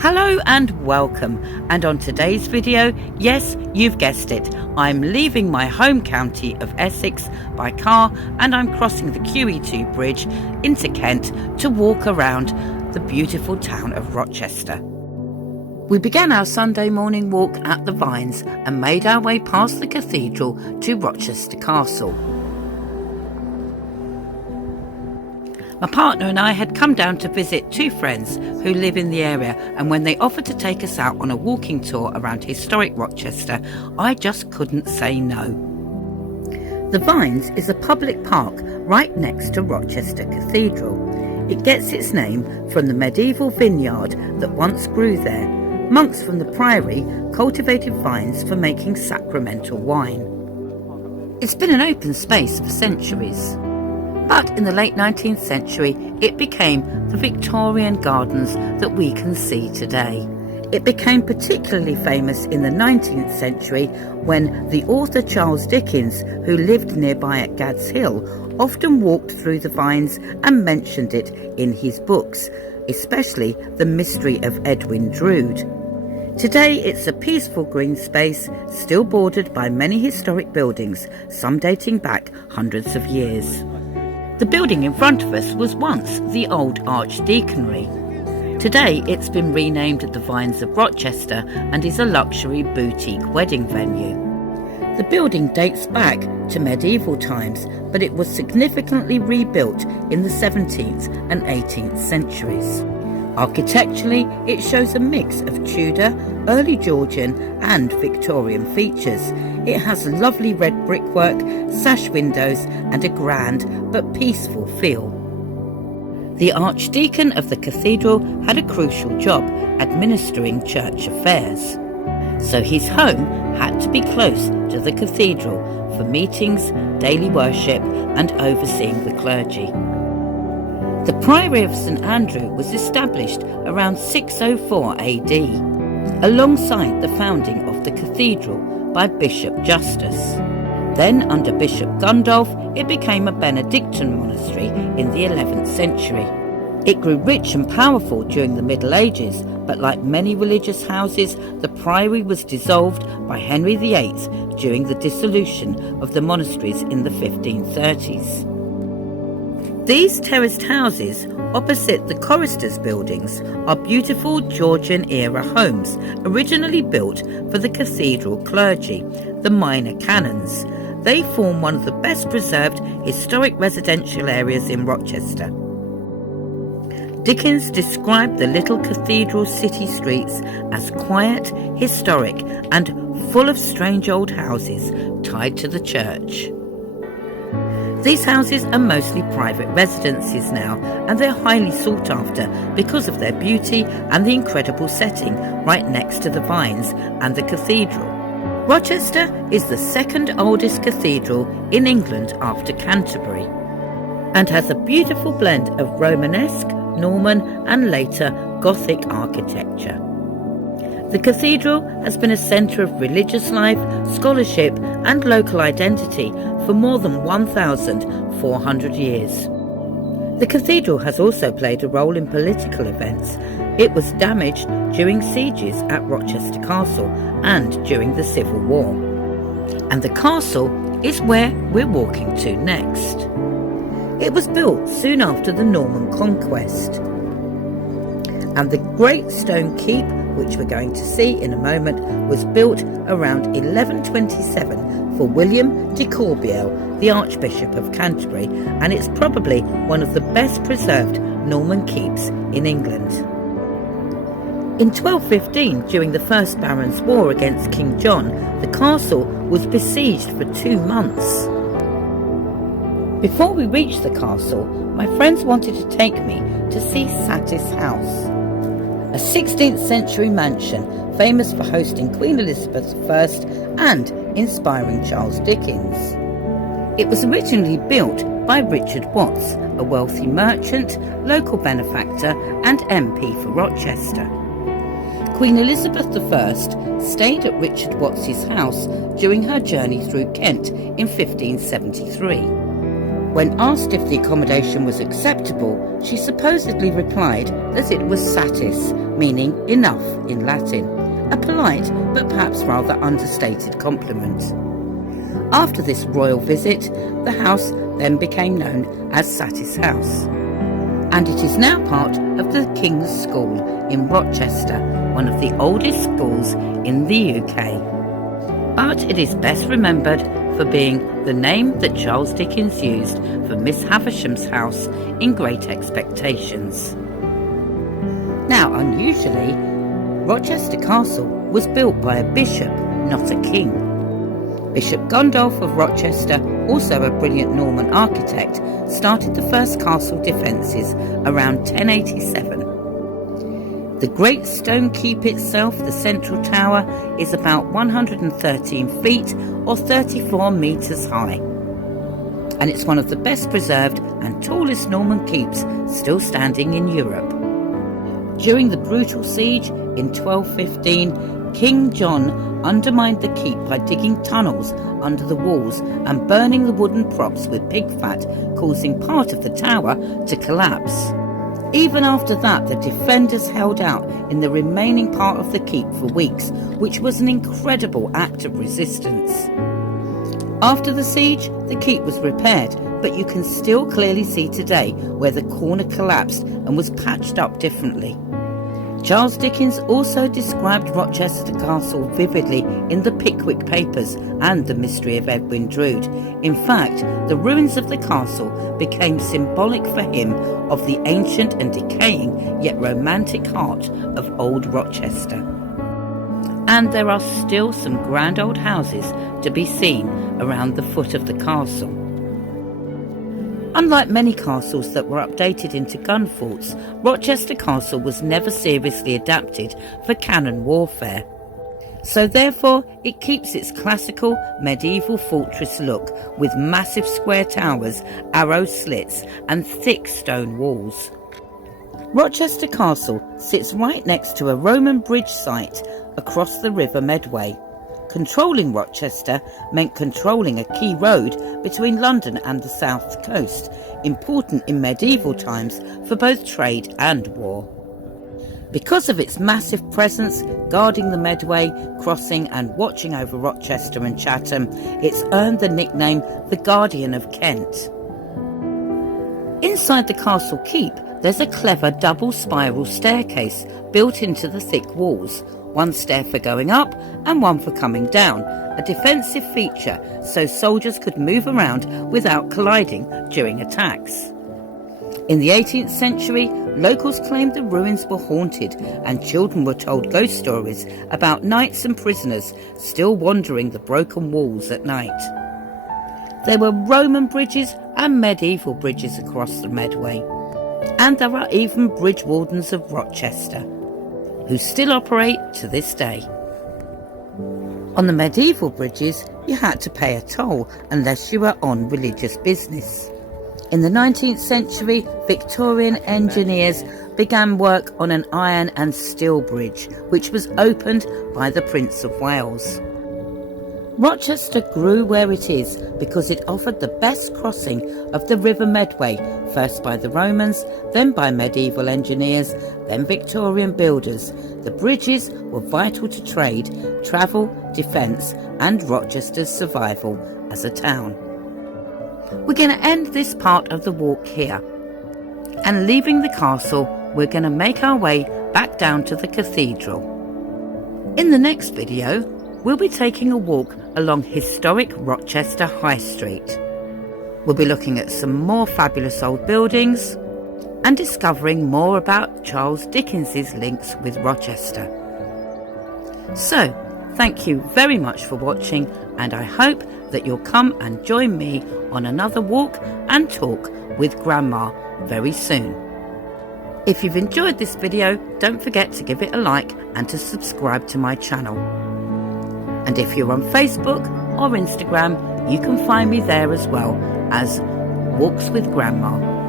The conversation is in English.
Hello and welcome, and on today's video, yes, you've guessed it, I'm leaving my home county of Essex by car and I'm crossing the QE2 bridge into Kent to walk around the beautiful town of Rochester. We began our Sunday morning walk at the Vines and made our way past the Cathedral to Rochester Castle. My partner and I had come down to visit two friends who live in the area, and when they offered to take us out on a walking tour around historic Rochester, I just couldn't say no. The Vines is a public park right next to Rochester Cathedral. It gets its name from the medieval vineyard that once grew there. Monks from the priory cultivated vines for making sacramental wine. It's been an open space for centuries. But in the late 19th century, it became the Victorian gardens that we can see today. It became particularly famous in the 19th century when the author Charles Dickens, who lived nearby at Gad's Hill, often walked through the Vines and mentioned it in his books, especially The Mystery of Edwin Drood. Today it's a peaceful green space, still bordered by many historic buildings, some dating back hundreds of years. The building in front of us was once the old Archdeaconry. Today it's been renamed the Vines of Rochester and is a luxury boutique wedding venue. The building dates back to medieval times, but it was significantly rebuilt in the 17th and 18th centuries. Architecturally, it shows a mix of Tudor, early Georgian and Victorian features. It has lovely red brickwork, sash windows and a grand but peaceful feel. The Archdeacon of the cathedral had a crucial job administering church affairs, so his home had to be close to the cathedral for meetings, daily worship and overseeing the clergy. The Priory of St Andrew was established around 604 AD, alongside the founding of the cathedral by Bishop Justus. Then, under Bishop Gundulph, it became a Benedictine monastery in the 11th century. It grew rich and powerful during the Middle Ages, but like many religious houses, the priory was dissolved by Henry VIII during the dissolution of the monasteries in the 1530s. These terraced houses opposite the choristers' buildings are beautiful Georgian-era homes originally built for the cathedral clergy, the minor canons. They form one of the best preserved historic residential areas in Rochester. Dickens described the little cathedral city streets as quiet, historic and full of strange old houses tied to the church. These houses are mostly private residences now, and they're highly sought after because of their beauty and the incredible setting right next to the Vines and the cathedral. Rochester is the second oldest cathedral in England after Canterbury, and has a beautiful blend of Romanesque, Norman and later Gothic architecture. The cathedral has been a centre of religious life, scholarship and local identity for more than 1,400 years. The cathedral has also played a role in political events. It was damaged during sieges at Rochester Castle and during the Civil War. And the castle is where we're walking to next. It was built soon after the Norman conquest. And the great stone keep, which we're going to see in a moment, was built around 1127 for William de Corbeil, the Archbishop of Canterbury, and it's probably one of the best preserved Norman keeps in England. In 1215, during the First Barons' War against King John, the castle was besieged for 2 months. Before we reached the castle, my friends wanted to take me to see Satis House, a 16th century mansion famous for hosting Queen Elizabeth I and inspiring Charles Dickens. It was originally built by Richard Watts, a wealthy merchant, local benefactor and MP for Rochester. Queen Elizabeth I stayed at Richard Watts's house during her journey through Kent in 1573. When asked if the accommodation was acceptable, she supposedly replied that it was Satis, meaning enough in Latin, a polite but perhaps rather understated compliment. After this royal visit, the house then became known as Satis House, and it is now part of the King's School in Rochester, one of the oldest schools in the UK. But it is best remembered for being the name that Charles Dickens used for Miss Havisham's house in Great Expectations. Now, unusually, Rochester Castle was built by a bishop, not a king. Bishop Gundulf of Rochester, also a brilliant Norman architect, started the first castle defences around 1087. The great stone keep itself, the central tower, is about 113 feet or 34 metres high. And it's one of the best preserved and tallest Norman keeps still standing in Europe. During the brutal siege in 1215, King John undermined the keep by digging tunnels under the walls and burning the wooden props with pig fat, causing part of the tower to collapse. Even after that, the defenders held out in the remaining part of the keep for weeks, which was an incredible act of resistance. After the siege, the keep was repaired, but you can still clearly see today where the corner collapsed and was patched up differently. Charles Dickens also described Rochester Castle vividly in the Pickwick Papers and The Mystery of Edwin Drood. In fact, the ruins of the castle became symbolic for him of the ancient and decaying yet romantic heart of old Rochester. And there are still some grand old houses to be seen around the foot of the castle. Unlike many castles that were updated into gun forts, Rochester Castle was never seriously adapted for cannon warfare. So therefore, it keeps its classical medieval fortress look with massive square towers, arrow slits and thick stone walls. Rochester Castle sits right next to a Roman bridge site across the River Medway. Controlling Rochester meant controlling a key road between London and the south coast, important in medieval times for both trade and war. Because of its massive presence, guarding the Medway, crossing and watching over Rochester and Chatham, it's earned the nickname the Guardian of Kent. Inside the castle keep, there's a clever double spiral staircase built into the thick walls, one stair for going up and one for coming down, a defensive feature so soldiers could move around without colliding during attacks. In the 18th century, locals claimed the ruins were haunted and children were told ghost stories about knights and prisoners still wandering the broken walls at night. There were Roman bridges and medieval bridges across the Medway, and there are even bridge wardens of Rochester, who still operate to this day. On the medieval bridges, you had to pay a toll unless you were on religious business. In the 19th century, Victorian engineers began work on an iron and steel bridge, which was opened by the Prince of Wales. Rochester grew where it is because it offered the best crossing of the River Medway, first by the Romans, then by medieval engineers, then Victorian builders. The bridges were vital to trade, travel, defence and Rochester's survival as a town. We're going to end this part of the walk here, and leaving the castle, we're going to make our way back down to the cathedral. In the next video, we'll be taking a walk along historic Rochester High Street. We'll be looking at some more fabulous old buildings and discovering more about Charles Dickens's links with Rochester. So, thank you very much for watching, and I hope that you'll come and join me on another walk and talk with Grandma very soon. If you've enjoyed this video, don't forget to give it a like and to subscribe to my channel. And if you're on Facebook or Instagram, you can find me there as well as Walks with Grandma.